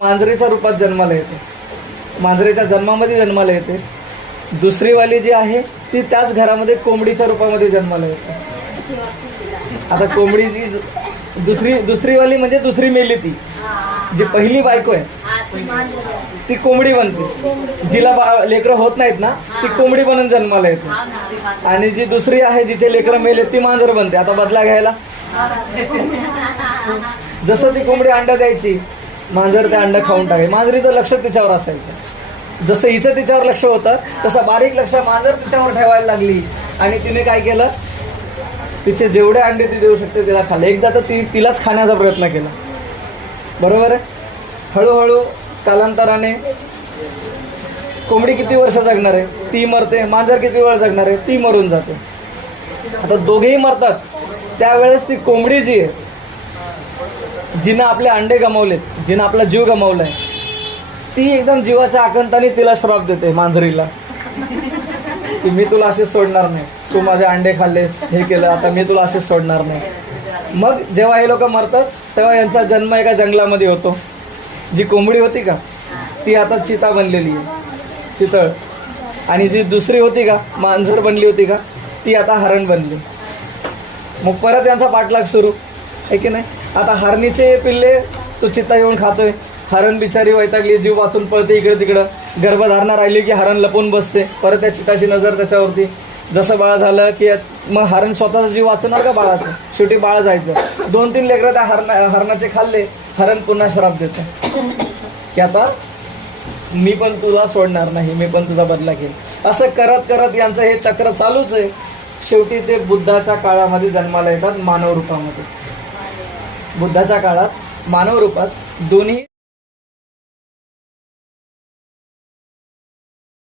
मांजरीच्या रूपात जन्माला येते, मांजरीच्या जन्मामध्ये जन्माला येते. दुसरी वाली जी आहे ती त्याच घरामध्ये कोंबडीच्या रूपामध्ये जन्माला येते. आता कोंबडीची दुसरी वाली म्हणजे दुसरी मेली, ती जी पहिली बायको आहे ती कोंबडी बनते. जिला लेकरं होत नाहीत ना ती कोंबडी बनून जन्माला येते. आणि जी दुसरी आहे जिचे लेकरं मेले ती मांजर बनते. आता बदला घ्यायला जसं ती कोंबडी अंडा द्यायची, मांजर ते अंडा खाऊन टाकाय. मांजरीचं लक्ष तिच्यावर असायचं. जसं हिचं तिच्यावर लक्ष होतं तसं बारीक लक्ष मांजर तिच्यावर ठेवायला लागली. आणि तिने काय केलं, तिचे जेवढे अंडे ती देऊ शकते तिला खाल्लं. एकदा तर तिलाच खाण्याचा प्रयत्न केला. बरोबर आहे. हळूहळू कालांतराने कोंबडी किती वर्ष जगणार आहे, ती मरते. मांजर किती वेळ जगणार आहे, ती मरून जाते. आता दोघेही मरतात. त्यावेळेस ती कोंबडी जी आहे, जिनं आपले अंडे गमावलेत, जिनं आपला जीव गमावलाय, ती एकदम जीवाच्या आकंताने तिला श्राप देते मांजरीला की मी तुला असेच सोडणार नाही, तू माझे अंडे खाल्लेस, हे केलं, आता मी तुला असेच सोडणार नाही. मग जेव्हा हे लोक मरतात तेव्हा यांचा जन्म एका जंगलामध्ये होतो. जी कोंबडी होती का ती आता चिता बनलेली आहे, चितळ. आणि जी दुसरी होती का, मांजर बनली होती का, ती आता हरण बनली. मग परत यांचा पाठलाग सुरू आहे की नाही. आता हरणीचे पिल्ले तो चिता येऊन खातोय. हरण बिचारी वैतागली, जीव वाचून पळते इकडे तिकडं. गर्भधारणा राहिली की हरण लपून बसते. परत त्या चिताची नजर त्याच्यावरती. जसं बाळ झालं की मग हरण स्वतःचा जीव वाचणार का बाळाचं, शेवटी बाळ जायचं. 2-3 लेकरं त्या हरणाचे खाल्ले. हरण पुन्हा श्राप देतं की आता मी पण तुला सोडणार नाही, मी पण तुझा बदला घेईल. असं करत करत यांचं हे चक्र चालूच आहे. शेवटी ते बुद्धाच्या काळामध्ये जन्माला येतात, मानव रूपामध्ये. बुद्धाच्या काळात मानव रूपात दोन्ही